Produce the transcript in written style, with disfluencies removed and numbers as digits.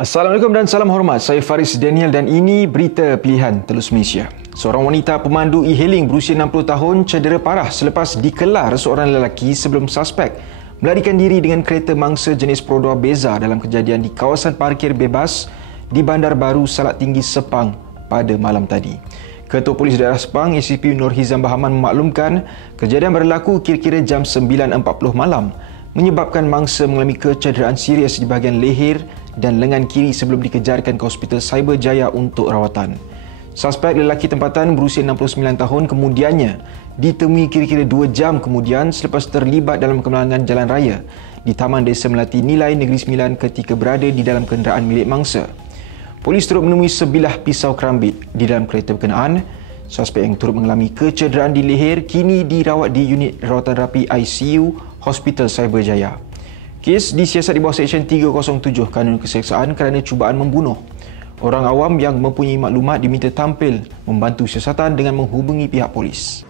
Assalamualaikum dan salam hormat. Saya Faris Daniel dan ini berita pilihan Telus Malaysia. Seorang wanita pemandu e-hailing berusia 60 tahun cedera parah selepas dikelar seorang lelaki sebelum suspek melarikan diri dengan kereta mangsa jenis Perodua Beza dalam kejadian di kawasan parkir bebas di Bandar Baru Salak Tinggi Sepang pada malam tadi. Ketua Polis Daerah Sepang ACP Nur Hizam Bahaman memaklumkan kejadian berlaku kira-kira jam 9.40 malam menyebabkan mangsa mengalami kecederaan serius di bahagian leher dan lengan kiri sebelum dikejarkan ke Hospital Cyberjaya untuk rawatan. Suspek lelaki tempatan berusia 69 tahun kemudiannya ditemui kira-kira 2 jam kemudian selepas terlibat dalam kemalangan jalan raya di Taman Desa Melati Nilai Negeri Sembilan ketika berada di dalam kenderaan milik mangsa. Polis turut menemui sebilah pisau kerambit di dalam kereta berkenaan. Suspek yang turut mengalami kecederaan di leher kini dirawat di unit rawatan rapi ICU Hospital Cyberjaya. Kes disiasat di bawah Seksyen 307 Kanun Keseksaan kerana cubaan membunuh. Orang awam yang mempunyai maklumat diminta tampil membantu siasatan dengan menghubungi pihak polis.